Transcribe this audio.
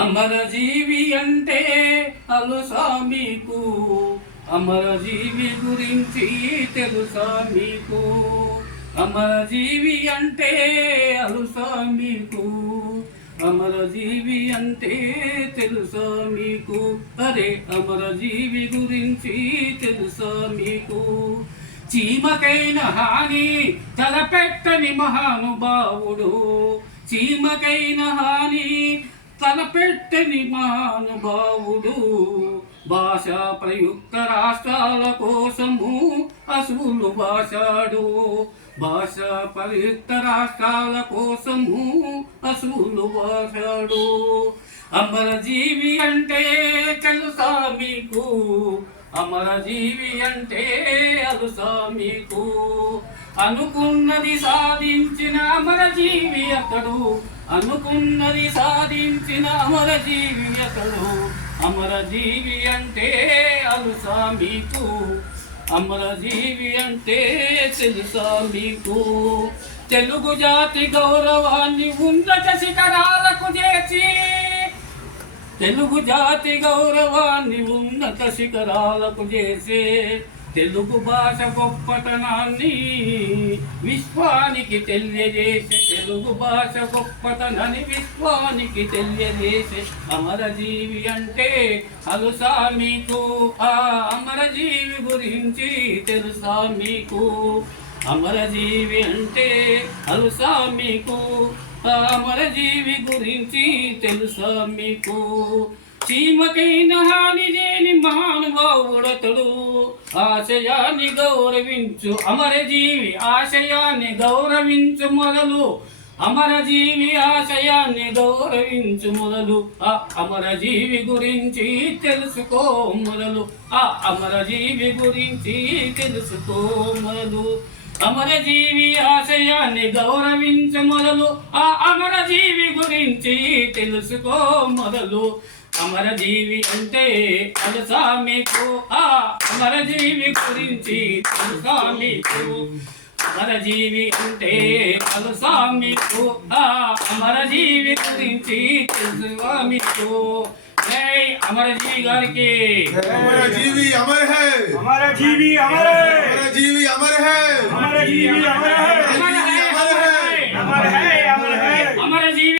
అమరజీవి అంటే అలుసా మీకు అమరజీవి గురించి తెలుసా మీకు? అమరజీవి అంటే అలుసా మీకు అమరజీవి అంటే తెలుసా మీకు? అరే అమరజీవి గురించి తెలుసా మీకు? చీమకైన హాని తలపెట్టని మహానుభావుడు. చీమకైన హాని తలపెట్టని మానుభావుడు భాషా ప్రయుక్త రాష్ట్రాల కోసము అసూలు భాషాడు. భాషా ప్రయుక్త రాష్ట్రాల కోసము అసూలు భాషాడు. అమరజీవి అంటే తెలుసా మీకు అమరజీవి అంటే అలుసా మీకు అనుకున్నది సాధించిన అమరజీవి అతడు. అనుకున్నది సాధించిన అమరజీవి అతడు. అమర జీవి అంటే అలుసా మీకు. అమరజీవి అంటే తెలుసా మీకు. తెలుగు జాతి గౌరవాన్ని ఉన్నత శిఖరాలకు చేర్చి. తెలుగు జాతి గౌరవాన్ని ఉన్నత శిఖరాలకు చేసే తెలుగు భాష గొప్పతనాన్ని విశ్వానికి తెలియజేసే తెలుగు భాష గొప్పతనాన్ని విశ్వానికి తెలియజేసే అమరజీవి అంటే అలుసా మీకు. ఆ అమరజీవి గురించి తెలుసా మీకు? అమరజీవి అంటే అలుసా మీకు. ఆ అమరజీవి గురించి తెలుసా మీకు? సీమకైన హాని లేని మహానుభావుడతడు ఆశయాన్ని గౌరవించు అమరజీవి ఆశయాన్ని గౌరవించు మొదలు. అమరజీవి ఆశయాన్ని గౌరవించు మొదలు. ఆ అమరజీవి గురించి తెలుసుకో మొదలు. ఆ అమరజీవి గురించి తెలుసుకో మొదలు. అమరజీవి ఆశయాన్ని గౌరవించు మొదలు. ఆ అమరజీవి గురించి తెలుసుకో మొదలు. అమరజీవి అంటే తెలుసా మీకు? ఆ అమరజీవి గురించి తెలుసా మీకు? అమరజీవి అంటే తెలుసా మీకు? ఆ అమరజీవి గురించి తెలుసా మీకు? అమరజీవి గారికి. అమరజీవి అమర్ హై. అమరజీవి అమర్ హై. అమరజీవి అమర్ హై. అమరజీవి అమర్ హై.